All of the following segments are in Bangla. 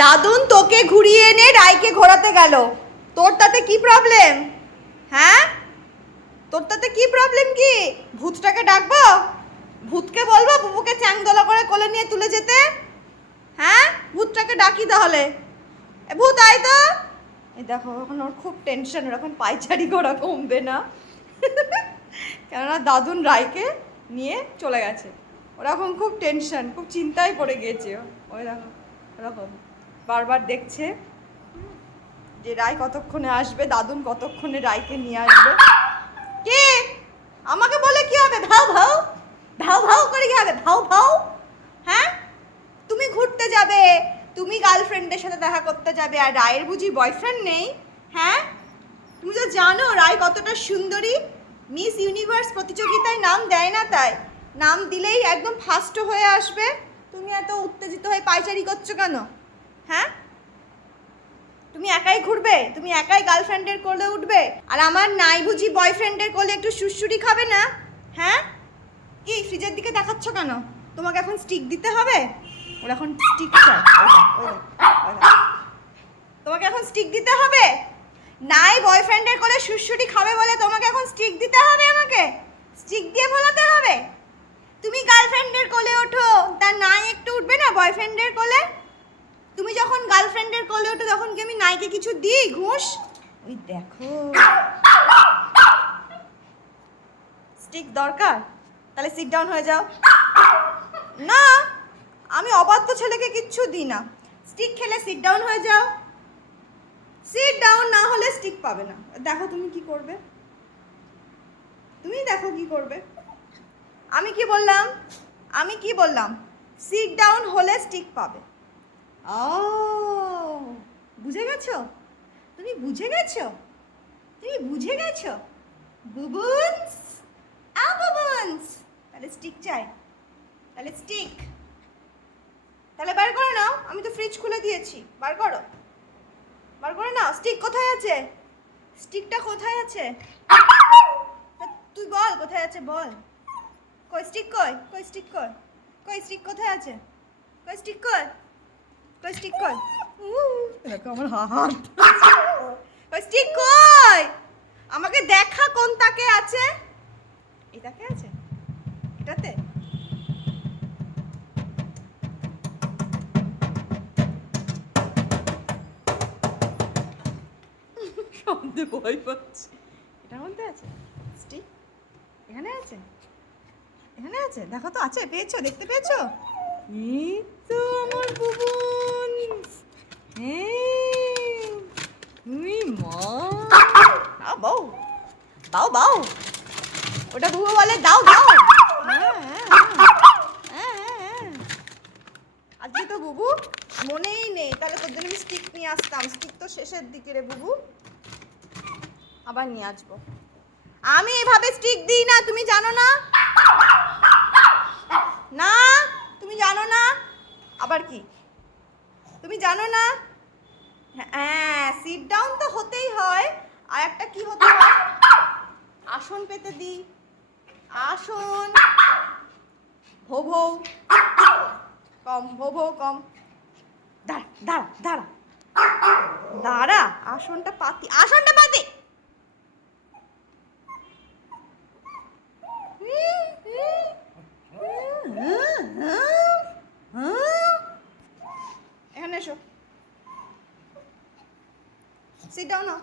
দাদুন তোকে ঘুরিয়ে এনে রায়কে ঘোরাতে গেল। তোর তাতে কি প্রবলেম হ্যাঁ? তোর তাতে কি প্রবলেম কি? ভূতটাকে ডাকবো? ভূতকে বলব বুবুকে চ্যাংদোলা করে কোলে নিয়ে তুলে যেতে? হ্যাঁ? ভূতটাকে ডাকি তাহলে। এ ভূত, আয় তো। এই দেখো, এখন ওর খুব টেনশন ওরকম পায়চারি করা কমবে না। কেননা দাদুন রায়কে নিয়ে চলে গেছে। ওরকম খুব টেনশন খুব চিন্তায় পড়ে গিয়েছে। ওই দেখো, ওরকম। বারবার দেখছে যে রায় কতক্ষণে আসবে, দাদুন কতক্ষণে রায়কে নিয়ে আসবে। কে? আমাকে বলে কি হবে? ভাও ভাও ভাও ভাও করে কি হবে? ভাও ভাও হ্যাঁ? তুমি ঘুরতে যাবে, তুমি গার্লফ্রেন্ডের সাথে দেখা করতে যাবে, আর রায়ের বুঝি বয়ফ্রেন্ড নেই হ্যাঁ? তুমি তো জানো রায় কতটা সুন্দরী। মিস ইউনিভার্স প্রতিযোগিতায় নাম দেয় না তাই। নাম দিলেই একদম ফার্স্ট হয়ে আসবে। তুমি এত উত্তেজিত হয়ে পাইচারি করছ কেন? হ্যাঁ? তুমি একাই ঘুরবে? তুমি একাই গার্লফ্রেন্ডের কোলে উঠবে? আর আমার নাই বুঝি বয়ফ্রেন্ডের কোলে একটু সুরসুরি খাবে না? হ্যাঁ? কি, ফ্রিজের দিকে দেখাচ্ছ কেন? তোমাকে এখন স্টিক দিতে হবে? ওর এখন স্টিক দেখ। তোমাকে এখন স্টিক দিতে হবে? নাই বয়ফ্রেন্ডের কোলে সুরসুরি খাবে বলে তোমাকে এখন স্টিক দিতে হবে আমাকে? স্টিক দিয়ে ফলাতে হবে? তুমি গার্লফ্রেন্ডের কোলে ওঠো। তার নাই একটু উঠবে না বয়ফ্রেন্ডের কোলে? তুমি যখন গার্লফ্রেন্ডের কোলে ওঠো, তখন কি আমি নাইকে কিছু দিই? ঘুষ? ওই দেখো। স্টিক দরকার? তাহলে সিট ডাউন হয়ে যাও। না, আমি অবাধ্য ছেলেকে কিচ্ছু দিই না। স্টিক খেলে সিট ডাউন হয়ে যাও। সিট ডাউন না হলে স্টিক পাবে না। দেখো তুমি কি করবে? তুমি দেখো কি করবে? আমি কি বললাম? আমি কি বললাম? সিট ডাউন হলে স্টিক পাবে। ও বুঝে গেছো? তুমি বুঝে গেছো? তুমি বুঝে গেছো? বুবুন্স আ বুবুন্স তাহলে স্টিক চাই। তাহলে স্টিক তাহলে বার করে নাও, আমি তো ফ্রিজ খুলে দিয়েছি। বার করো। বার করে নাও স্টিক কোথায় আছে? স্টিকটা কোথায় আছে? তুই বল, কোথায় আছে বল? কই স্টিক কই? কই স্টিক কই? কই স্টিক কোথায় আছে? কই স্টিক কই? কই স্টিক কই এরকম আমার হাত কই স্টিক কই? আমাকে দেখা কোন তাকে আছে? এটাকে আছে? এটাতে? শব্দে ভয় পাচ্ছি। এটার মধ্যে আছে? স্টিক এখানে আছে? এখানে আছে? দেখো তো আছে পেয়েছ দেখতে পেয়েছ? এই তো আমার বুবুন হ্যাঁ উই মা আ বাউ বাউ বাউ ওটা বুবু বলে দাও দাও। হ্যাঁ, হ্যাঁ, হ্যাঁ, হ্যাঁ, হ্যাঁ। আজকে তো বুবু মনেই নেই। তাহলে তোর জন্য আমি স্টিক নিয়ে আসতাম। স্টিক তো শেষের দিকে রে বুবু। আবার নিয়ে আসব। আমি এভাবে স্টিক দিই না তুমি জানো না? না তুমি জানো না? আবার কি? তুমি জানো না? হ্যাঁ সিট ডাউন তো হতেই হয়। আর একটা কি হতে হয়? আসন পেতে দিই আসন। ভো কম ভো কম। দাঁড়া দাঁড়া দাঁড়া। দাঁড়া, আসনটা পাতি আসনটা পাতি। এখানে এসো। সিট ডাউন নাও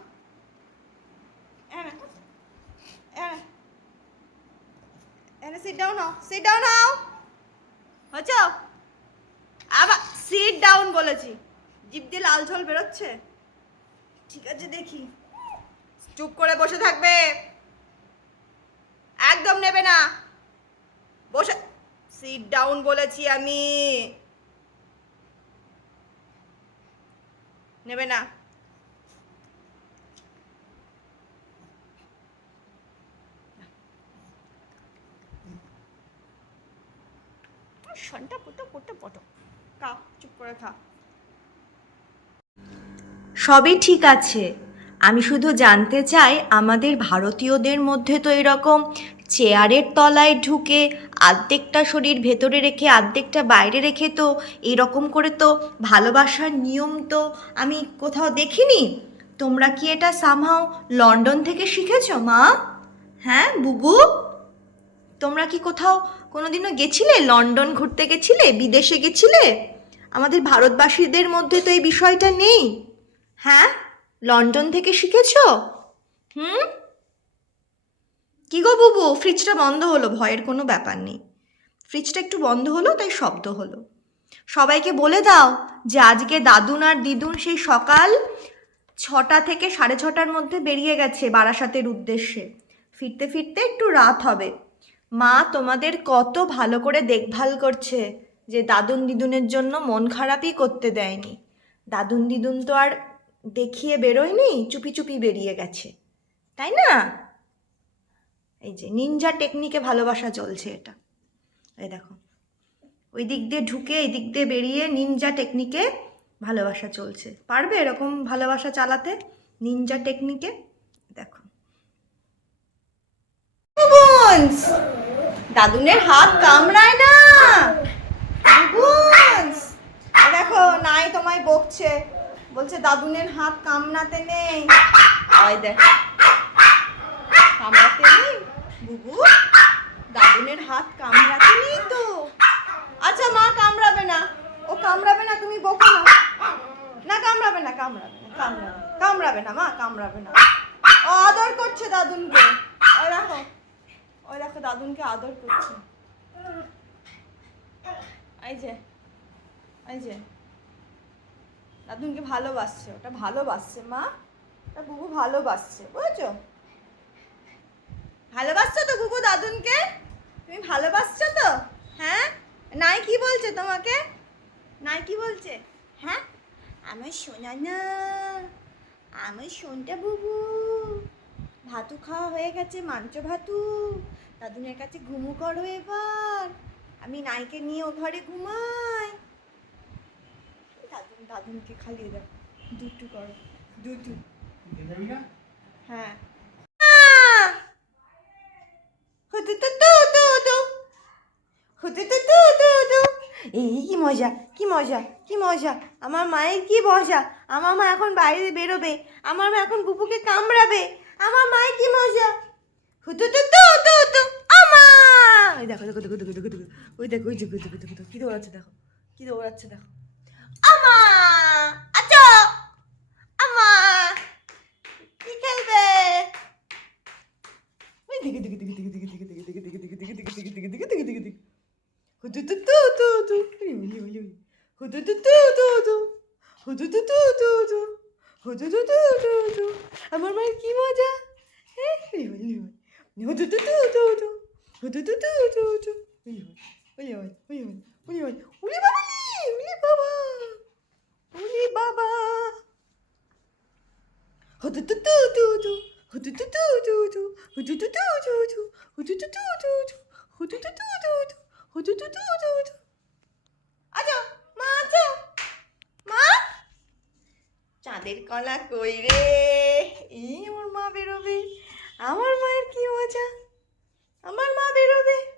এখানে sit down now sit down now হচ্ছে আবার সিট ডাউন বলেছি। জিভ দিয়ে লাল ঝোল বেরোচ্ছে? ঠিক আছে, দেখি। চুপ করে বসে থাকবে। একদম নেবে না। বসে সিট ডাউন বলেছি আমি। নেবে না। পুটো পুটো পটো। চুপ করে খা। সবই ঠিক আছে। আমি শুধু জানতে চাই, আমাদের ভারতীয়দের মধ্যে তো এরকম চেয়ারের তলায় ঢুকে আর্ধেকটা শরীর ভেতরে রেখে, আর্ধেকটা বাইরে রেখে তো এরকম করে তো ভালোবাসার নিয়ম তো আমি কোথাও দেখিনি? তোমরা কি এটা সামহাও লন্ডন থেকে শিখেছো, মা? হ্যাঁ বুবু? তোমরা কি কোথাও কোনোদিনও গেছিলে? লন্ডন ঘুরতে গেছিলে? বিদেশে গেছিলে? আমাদের ভারতবাসীদের মধ্যে তো এই বিষয়টা নেই। হ্যাঁ? লন্ডন থেকে শিখেছো? হুম? কি গো বুবু? ফ্রিজটা বন্ধ হলো, ভয়ের কোনো ব্যাপার নেই। ফ্রিজটা একটু বন্ধ হলো, তাই শব্দ হলো। সবাইকে বলে দাও যে আজকে দাদুন আর দিদুন সেই সকাল ছটা থেকে সাড়ে ছটার মধ্যে বেরিয়ে গেছে বারাসাতের উদ্দেশ্যে। ফিরতে ফিরতে একটু রাত হবে। মা তোমাদের কত ভালো করে দেখভাল করছে যে দাদুন দিদুনের জন্য মন খারাপই করতে দেয়নি। দাদুন দিদুন তো আর দেখিয়ে বেরোয়নি, চুপি চুপি বেরিয়ে গেছে। তাই না? এই যে নিনজা টেকনিকে ভালোবাসা চলছে এটা। এই দেখো। ওই দিক দিয়ে ঢুকে এই দিক দিয়ে বেরিয়ে নিনজা টেকনিকে ভালোবাসা চলছে। পারবে এরকম ভালোবাসা চালাতে নিনজা টেকনিকে দেখো বুবুন্স, দাদুনের হাত কামড়ায় না। বুবুন্স, দেখো নাই তোমায় বকছে। বলছে দাদুনের হাত কামড়াতে নেই। ওই দেখ। কামড়াতে নেই? বুবু দাদুনের হাত কামড়াতে নেই তো? আচ্ছা মা কামড়াবে না। ও কামড়াবে না তুমি বকো না। না কামড়াবে না কামড়াবে না কামড়াবে কামড়াবে না মা কামড়াবে না। ও আদর করছে দাদুনকে। ওই দেখো। ওই দেখো দাদুনকে আদর করছে। এই যে এই যে। দাদুনকে ভালোবাসছে, ওটা ভালোবাসছে, মা। ওটা বুবু ভালোবাসছে, বুঝেছ? ভালোবাসছো তো বুবু দাদুনকে? তুমি ভালোবাসছো তো? হ্যাঁ? নাই কি বলছে তোমাকে? নাই কি বলছে? হ্যাঁ? আমার সোনা না। আমার সোনটা বুবু। ভাতু খাওয়া হয়ে গেছে মাঞ্চ ভাতু। দাদুনের কাছে ঘুমু করো এবার। আমি নাইকে নিয়ে ও ঘরে ঘুমাই। দাদুন দাদুনকে খালি দেখো দুটু করো দুটু হ্যাঁ। এই কি মজা কি মজা কি মজা। আমার মায়ের কি মজা। আমার মা এখন বাইরে বেরোবে। আমার মা এখন বুবুকে কামড়াবে। আমার মায়ের কি মজা হুতু তু তু তু তু আমা ওই দেখো দেখো দেখো দেখো দেখো দেখো ওই দেখো ওই দেখো দেখো দেখো দেখো কি দৌড়াচ্ছে দেখো কি দৌড়াচ্ছে দেখো আমা আচ্ছা আমা কি খেলবে ওই দিকে দিকে দিকে দিকে দিকে দিকে দিকে দিকে দিকে দিকে দিকে দিকে দিকে দিকে দিকে দিকে দিকে হুতু তু তু তু তু ওলি ওলি ওলি ওলি হুতু তু তু তু তু হুতু তু তু তু তু হজু দু দু দু দু আমার মায়ের কী মজা হ্যাঁ হজু দু দু দু দু হজু দু দু দু দু ওই ওই ওই ওই ওই ওই উলি বাবা উলি বাবা উলি বাবা হজু দু দু দু দু হজু দু দু দু দু হজু দু দু দু দু হজু দু দু দু দু হজু দু দু দু দু হজু দু দু দু দু চাঁদের কলা কই রে? এই আমার মা বেরোবে। আমার মায়ের কি মজা? আমার মা বেরোবে।